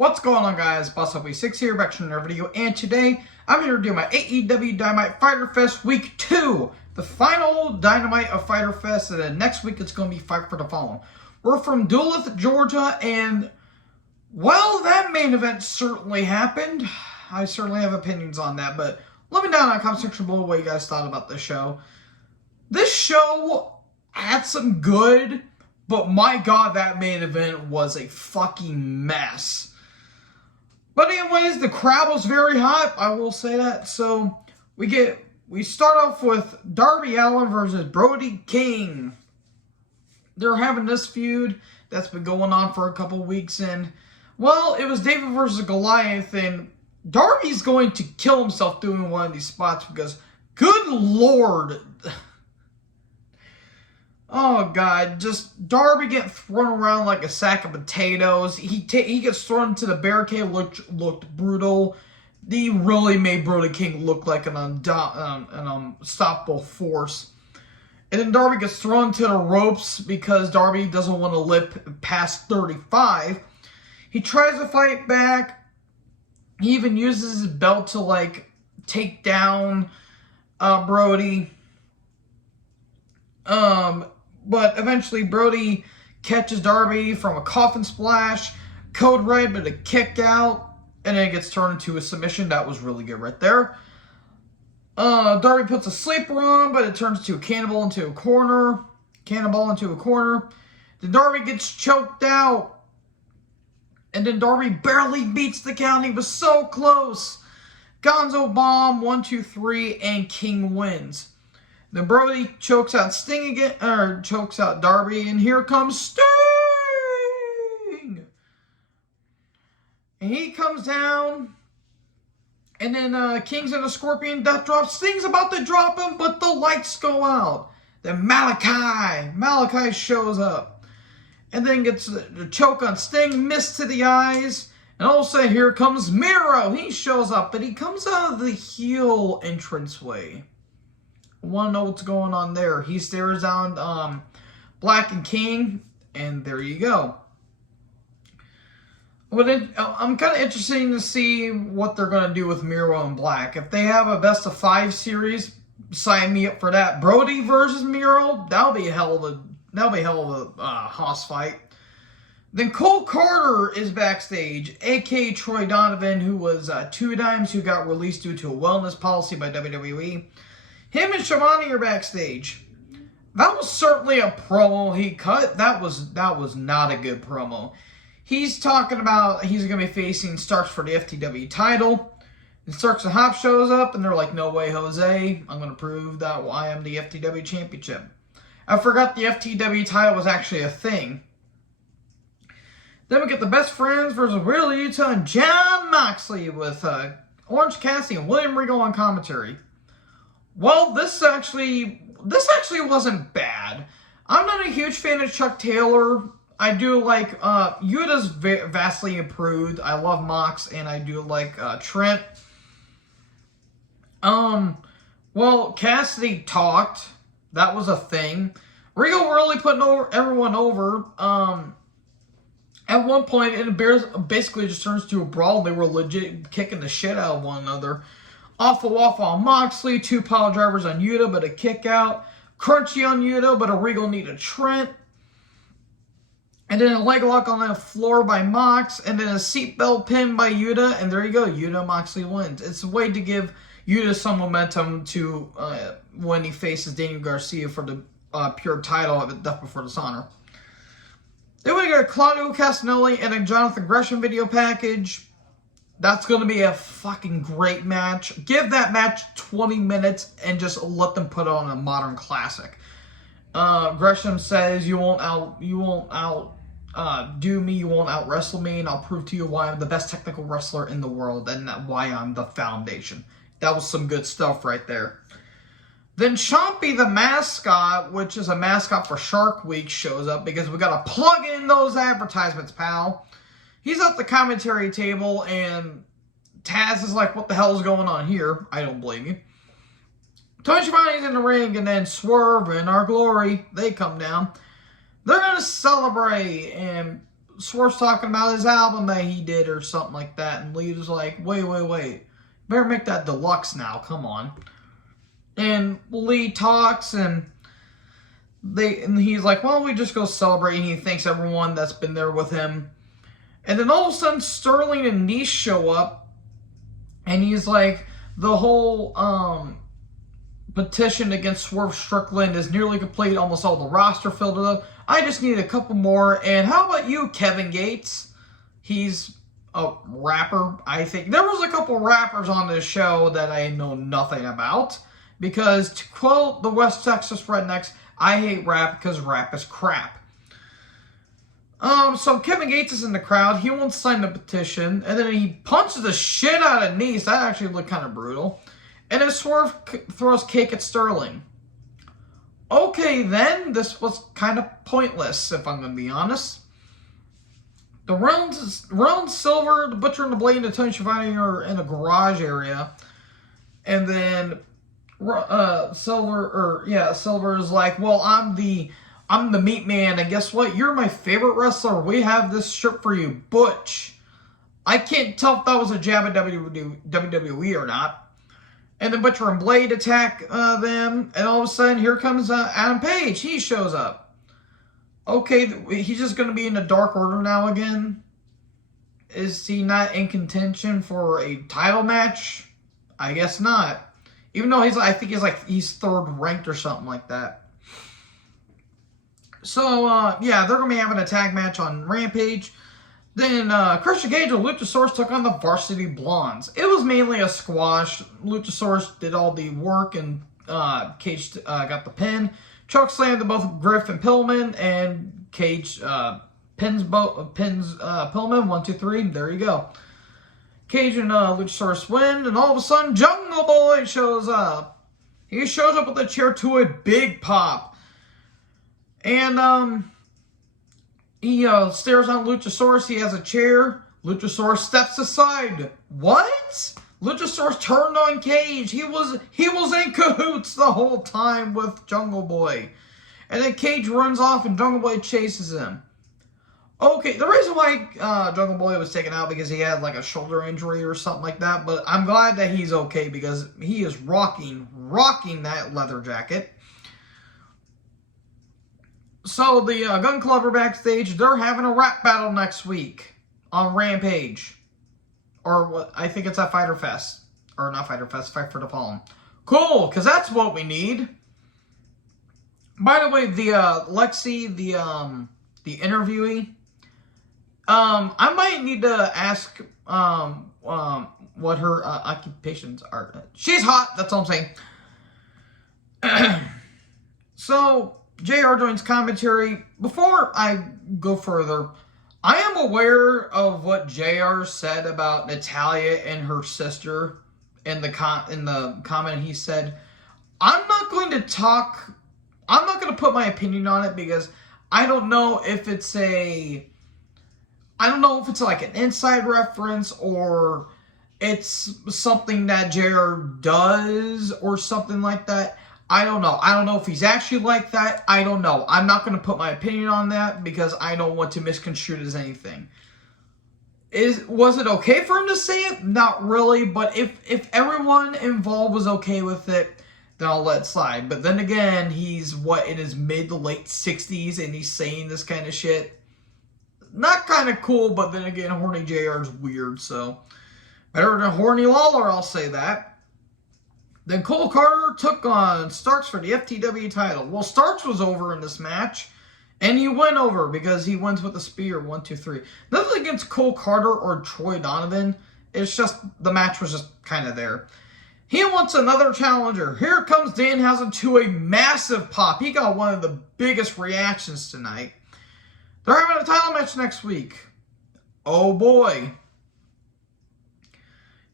What's going on, guys? BossUp6 here, back to another video, and today I'm here to do my AEW Dynamite Fyter Fest Week 2, the final Dynamite of Fyter Fest, and then next week it's going to be Fight for the Fallen. We're from Duluth, Georgia, and, well, that main event certainly happened. I certainly have opinions on that, but let me know in the comment section below what you guys thought about this show. This show had some good, but my god, that main event was a fucking mess. But anyways, the crowd was very hot, I will say that. So we start off with Darby Allin versus Brody King. They're having this feud that's been going on for a couple weeks, and well, it was David versus Goliath, and Darby's going to kill himself doing one of these spots because, good lord, oh god, just Darby getting thrown around like a sack of potatoes. He gets thrown into the barricade, looked brutal. He really made Brody King look like an unstoppable force. And then Darby gets thrown to the ropes because Darby doesn't want to live past 35. He tries to fight back. He even uses his belt to like take down Brody. But eventually Brody catches Darby from a coffin splash, code red, but a kick out, and then it gets turned into a submission. That was really good right there. Darby puts a sleeper on, but it turns to a cannonball into a corner. Then Darby gets choked out. And then Darby barely beats the count. He was so close. Gonzo bomb, 1, 2, 3, and King wins. Then Brody chokes out Sting again, or chokes out Darby, and here comes Sting! And he comes down, and then King's in a Scorpion Death Drop. Sting's about to drop him, but the lights go out. Then Malachi shows up, and then gets the choke on Sting, missed to the eyes, and all of a sudden here comes Miro. He shows up, but he comes out of the heel entranceway. Want to know what's going on there. He stares down Black and King, and there you go. I'm kind of interested to see what they're going to do with Miro and Black. If they have a best of 5 series, sign me up for that. Brody versus Miro, that'll be a hell of a hoss fight. Then Cole Carter is backstage, aka Troy Donovan, who was 2 times who got released due to a wellness policy by WWE. Him and Siobhan are backstage. That was certainly a promo he cut. That was not a good promo. He's talking about he's going to be facing Starks for the FTW title. And Starks and Hop shows up, and they're like, no way, Jose. I'm going to prove that I am the FTW championship. I forgot the FTW title was actually a thing. Then we get the Best Friends versus Will Utah and John Moxley with Orange Cassidy and William Regal on commentary. Well, this actually wasn't bad. I'm not a huge fan of Chuck Taylor. I do like Yuta's vastly improved. I love Mox, and I do like Trent. Well, Cassidy talked. That was a thing. Regal really putting everyone over. At one point, it basically just turns to a brawl. They were legit kicking the shit out of one another. Awful on Moxley, 2 pile drivers on Yuta, but a kick out. Crunchy on Yuta, but a Regal need a Trent. And then a leg lock on the floor by Mox, and then a seatbelt pin by Yuta, and there you go, Yuta Moxley wins. It's a way to give Yuta some momentum to when he faces Daniel Garcia for the pure title of Death Before Dishonor. Then we got Claudio Castanelli and a Jonathan Gresham video package. That's going to be a fucking great match. Give that match 20 minutes and just let them put on a modern classic. Gresham says, you won't out do me, you won't out wrestle me, and I'll prove to you why I'm the best technical wrestler in the world and why I'm the foundation. That was some good stuff right there. Then Chompy the mascot, which is a mascot for Shark Week, shows up because we got to plug in those advertisements, pal. He's at the commentary table, and Taz is like, what the hell is going on here? I don't blame you. Tony Schiavone's in the ring, and then Swerve and Our Glory, they come down. They're going to celebrate, and Swerve's talking about his album that he did or something like that, and Lee was like, wait. Better make that deluxe now, come on. And Lee talks, and he's like, well, we just go celebrate, and he thanks everyone that's been there with him. And then all of a sudden, Sterling and Niche show up, and he's like, the whole petition against Swerve Strickland is nearly complete, almost all the roster filled up. I just need a couple more, and how about you, Kevin Gates? He's a rapper, I think. There was a couple rappers on this show that I know nothing about, because to quote the West Texas Rednecks, I hate rap because rap is crap. So Kevin Gates is in the crowd. He won't sign the petition, and then he punches the shit out of Nice. That actually looked kind of brutal. And then Swerve throws cake at Sterling. Okay, then, this was kind of pointless, if I'm going to be honest. The Rollins, Silver, the Butcher, and the Blade, and Tony Schiavone are in a garage area. And then Silver is like, well, I'm the meat man, and guess what? You're my favorite wrestler. We have this shirt for you, Butch. I can't tell if that was a jab at WWE or not. And then Butcher and Blade attack them, and all of a sudden, here comes Adam Page. He shows up. Okay, he's just going to be in the Dark Order now again. Is he not in contention for a title match? I guess not. Even though I think he's third ranked or something like that. So, they're going to be having a tag match on Rampage. Then, Christian Gage and Luchasaurus took on the Varsity Blondes. It was mainly a squash. Luchasaurus did all the work, and Cage got the pin. Chokeslammed to both Griff and Pillman, and Cage pins Pillman. 1, 2, 3. There you go. Cage and Luchasaurus win, and all of a sudden, Jungle Boy shows up. He shows up with a chair to a big pop. And, he stares on Luchasaurus. He has a chair. Luchasaurus steps aside. What? Luchasaurus turned on Cage. He was in cahoots the whole time with Jungle Boy. And then Cage runs off and Jungle Boy chases him. Okay, the reason why Jungle Boy was taken out because he had like a shoulder injury or something like that. But I'm glad that he's okay because he is rocking that leather jacket. So the Gun Club are backstage. They're having a rap battle next week on Rampage. Or what? I think it's at Fyter Fest. Or not Fyter Fest, Fight for the Fallen. Cool, because that's what we need. By the way, the Lexi, the interviewee, I might need to ask what her occupations are. She's hot, that's all I'm saying. So, JR joins commentary. Before I go further, I am aware of what JR said about Natalya and her sister in the comment he said. I'm not going to put my opinion on it because I don't know if it's like an inside reference or it's something that JR does or something like that. I don't know. I don't know if he's actually like that. I don't know. I'm not going to put my opinion on that because I don't want to misconstrue it as anything. Was it okay for him to say it? Not really, but if everyone involved was okay with it, then I'll let it slide. But then again, he's in his mid to late 60s and he's saying this kind of shit. Not kind of cool, but then again, Horny Jr. is weird, so better than Horny Lawler, I'll say that. Then Cole Carter took on Starks for the FTW title. Well, Starks was over in this match, and he went over because he wins with a spear. 1, 2, 3. Nothing against Cole Carter or Troy Donovan. It's just the match was just kind of there. He wants another challenger. Here comes Danhausen to a massive pop. He got one of the biggest reactions tonight. They're having a title match next week. Oh boy.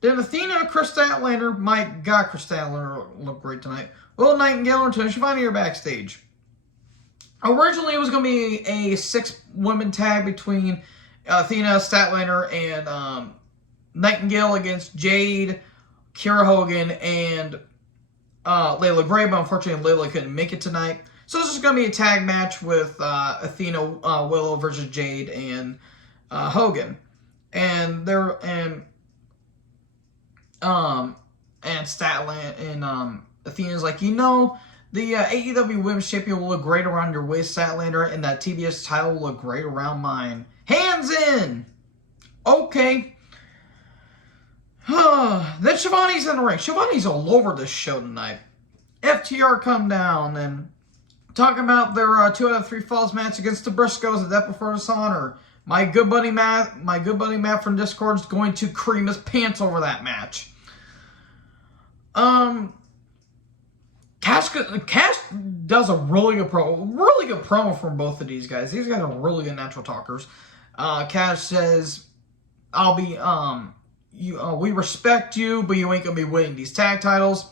Then Athena, Chris Statlander, my God, Chris Statlander looked great tonight. Will Nightingale and Tony Schiavone are backstage. Originally, it was going to be a 6-woman tag between Athena, Statlander, and Nightingale against Jade, Kiera Hogan, and Layla Gray, but unfortunately, Layla couldn't make it tonight. So this is going to be a tag match with Athena, Willow versus Jade, and Hogan, and Statland and Athena's like, the AEW Women's Champion will look great around your waist, Statlander, and that TBS title will look great around mine. Hands in! Okay. Then Siobhan's in the ring. Siobhan's all over this show tonight. FTR come down and talk about their 2 out of 3 falls match against the Briscoes at Death Before Dishonor. My good buddy Matt from Discord is going to cream his pants over that match. Cash does a really good promo from both of these guys. These guys are really good natural talkers. Cash says, we respect you, but you ain't gonna be winning these tag titles.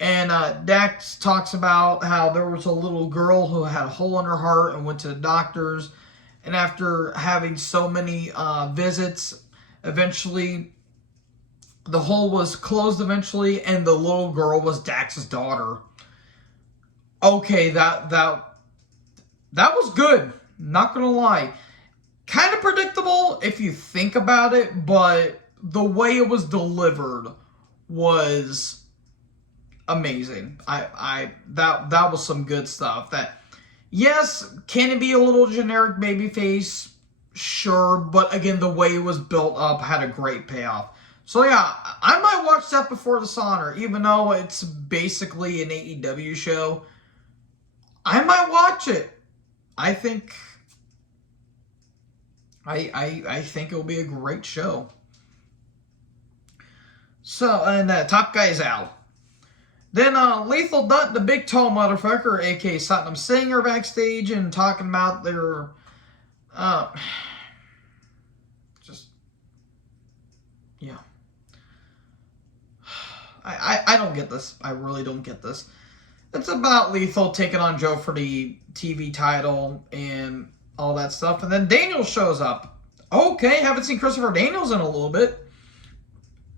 And Dax talks about how there was a little girl who had a hole in her heart and went to the doctors. And after having so many visits, eventually the hole was closed eventually, and the little girl was Dax's daughter. Okay, that was good. Not gonna lie. Kind of predictable if you think about it, but the way it was delivered was amazing. That was some good stuff. That, yes, can it be a little generic babyface? Sure, but again, the way it was built up had a great payoff. So yeah, I might watch Death Before Dishonor, even though it's basically an AEW show. I might watch it. I think it will be a great show. So, and top guy is Al. Then Lethal Dutt, the big tall motherfucker, aka Satnam Singh, are backstage and talking about their yeah. I don't get this. I really don't get this. It's about Lethal taking on Joe for the TV title and all that stuff. And then Daniel shows up. Okay, haven't seen Christopher Daniels in a little bit.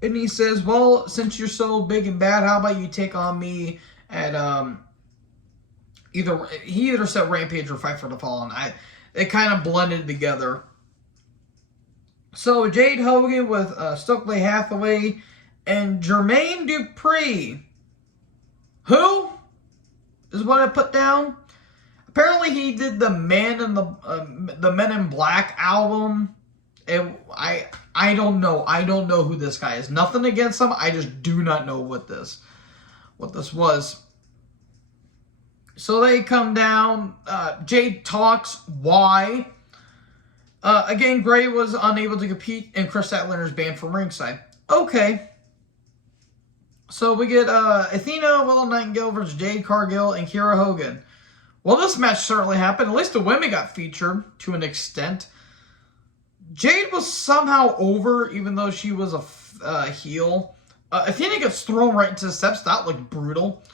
And he says, well, since you're so big and bad, how about you take on me at either said Rampage or Fight for the Fallen. It kind of blended together. So Jade Hogan with Stokely Hathaway and Jermaine Dupri. Who is what I put down? Apparently he did the Men in Black album. I don't know. I don't know who this guy is. Nothing against him. I just do not know what this was. So they come down. Jade talks why. Again, Gray was unable to compete, and Chris Statlander's banned from ringside. Okay. So we get Athena, Willow Nightingale versus Jade Cargill and Kiera Hogan. Well, this match certainly happened. At least the women got featured to an extent. Jade was somehow over, even though she was a heel. Athena gets thrown right into the steps. That looked brutal.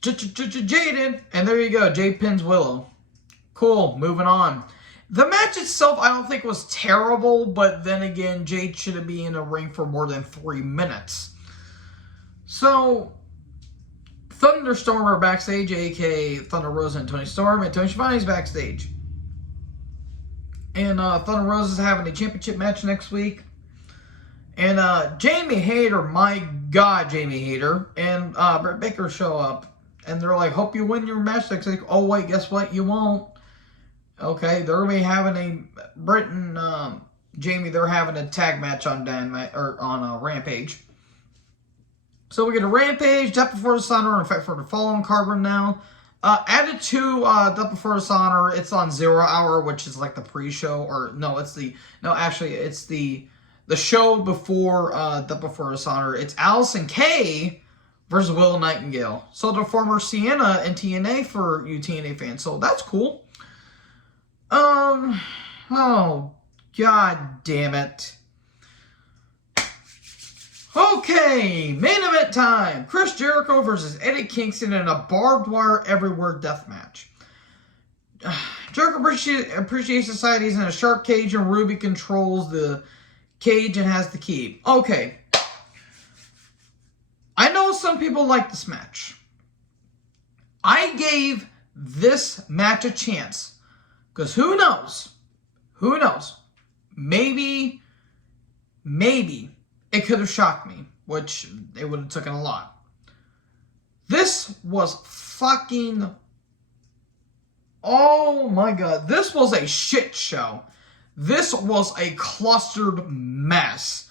Jade, and there you go. Jade pins Willow. Cool. Moving on. The match itself, I don't think was terrible, but then again, Jade shouldn't be in a ring for more than 3 minutes. So, Thunderstorm are backstage, a.k.a. Thunder Rosa and Tony Storm, and Tony Schiavone's backstage. And Thunder Rosa is having a championship match next week. And Jamie Hayter, my God, Jamie Hayter, and Britt Baker show up. And they're like, hope you win your match next week. Oh, wait, guess what? You won't. Okay, they're going to be having Britt and Jamie, they're having a tag match on Dynamite, or on Rampage. So we get a Rampage, Death Before Dishonor, and Fight for the Fallen card now. Added to Death Before Dishonor, it's on 0 Hour, which is like the pre-show, or no, it's the show before Death Before Dishonor. It's Allison Kay versus Willow Nightingale. So the former Sienna in TNA for you TNA fans. So that's cool. Oh, God damn it. Okay, main event time. Chris Jericho versus Eddie Kingston in a barbed wire everywhere death match. Jericho appreciates societies in a sharp cage, and Ruby controls the cage and has the key. Okay. I know some people like this match. I gave this match a chance. Because who knows? maybe it could have shocked me, which it would have taken a lot. This was fucking, oh my god, this was a shit show. This was a clustered mess.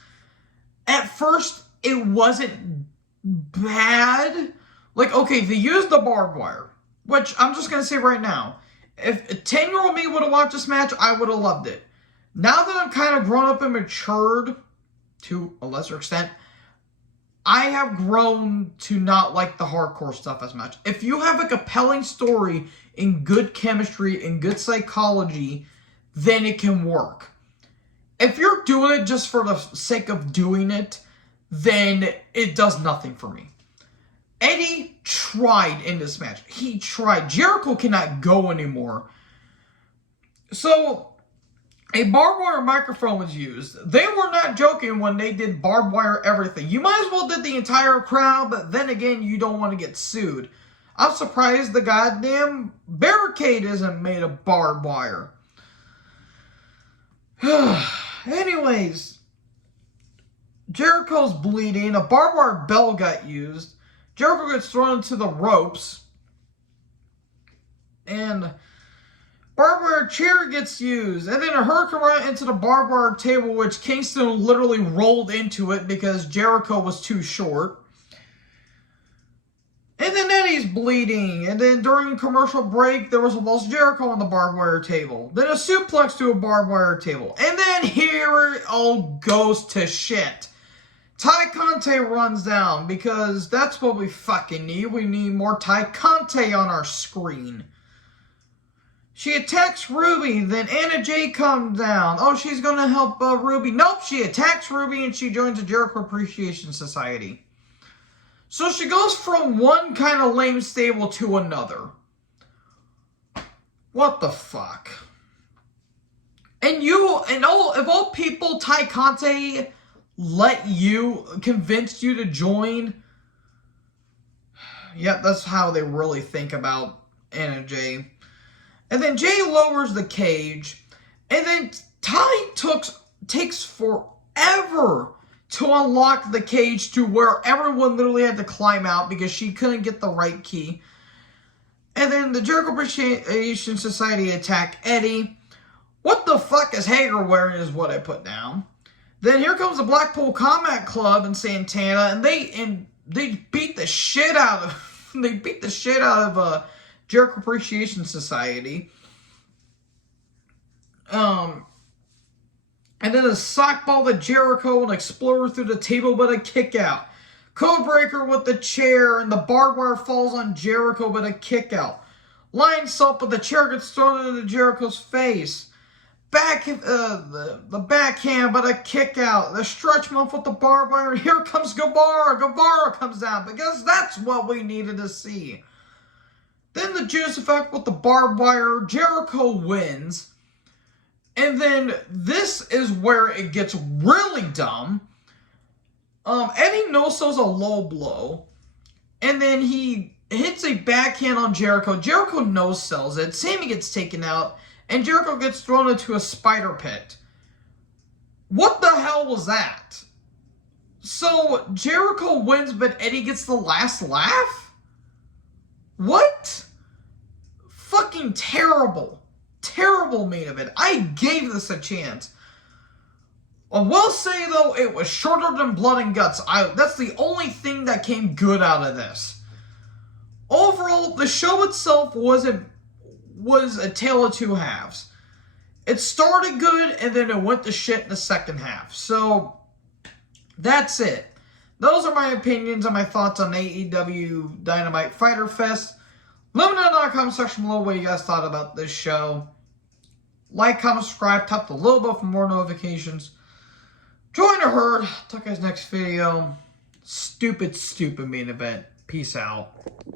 At first, it wasn't bad. Like, okay, they used the barbed wire, which I'm just going to say right now. If a 10-year-old me would have watched this match, I would have loved it. Now that I'm kind of grown up and matured, to a lesser extent, I have grown to not like the hardcore stuff as much. If you have a compelling story and good chemistry and good psychology, then it can work. If you're doing it just for the sake of doing it, then it does nothing for me. Eddie tried in this match. He tried. Jericho cannot go anymore. So, a barbed wire microphone was used. They were not joking when they did barbed wire everything. You might as well did the entire crowd, but then again, you don't want to get sued. I'm surprised the goddamn barricade isn't made of barbed wire. Anyways, Jericho's bleeding. A barbed wire bell got used. Jericho gets thrown into the ropes. And barbed wire chair gets used. And then a hurricane run into the barbed wire table, which Kingston literally rolled into it because Jericho was too short. And then Eddie's bleeding. And then during commercial break, there was a Los Jericho on the barbed wire table. Then a suplex to a barbed wire table. And then here it all goes to shit. Ty Conte runs down because that's what we fucking need. We need more Ty Conte on our screen. She attacks Ruby, then Anna Jay comes down. Oh, she's going to help Ruby. Nope, she attacks Ruby and she joins the Jericho Appreciation Society. So she goes from one kind of lame stable to another. What the fuck? And of all people, Ty Conte convinced you to join? Yep, that's how they really think about Anna Jay. And then Jay lowers the cage. And then Ty takes forever to unlock the cage to where everyone literally had to climb out because she couldn't get the right key. And then the Jericho Appreciation Society attack Eddie. What the fuck is Hager wearing is what I put down. Then here comes the Blackpool Combat Club and Santana, and they beat the shit out of Jericho Appreciation Society. And then a sockball to Jericho and exploder through the table, but a kick out. Codebreaker with the chair, and the barbed wire falls on Jericho, but a kick out. Lion salt, but the chair gets thrown into Jericho's face. The backhand, but a kick out. The stretch muff with the barbed wire, and here comes Guevara. Guevara comes down because that's what we needed to see. Then the juice effect with the barbed wire. Jericho wins. And then this is where it gets really dumb. Eddie no-sells a low blow. And then he hits a backhand on Jericho. Jericho no-sells it. Sammy gets taken out. And Jericho gets thrown into a spider pit. What the hell was that? So Jericho wins, but Eddie gets the last laugh? What? Fucking terrible. Terrible main event. I gave this a chance. I will say, though, it was shorter than Blood and Guts. That's the only thing that came good out of this. Overall, the show itself was a tale of two halves. It started good, and then it went to shit in the second half. So, that's it. Those are my opinions and my thoughts on AEW Dynamite Fyter Fest. Let me know in the comment section below what you guys thought about this show. Like, comment, subscribe, tap the little bell for more notifications. Join the herd. Talk to you guys next video. Stupid main event. Peace out.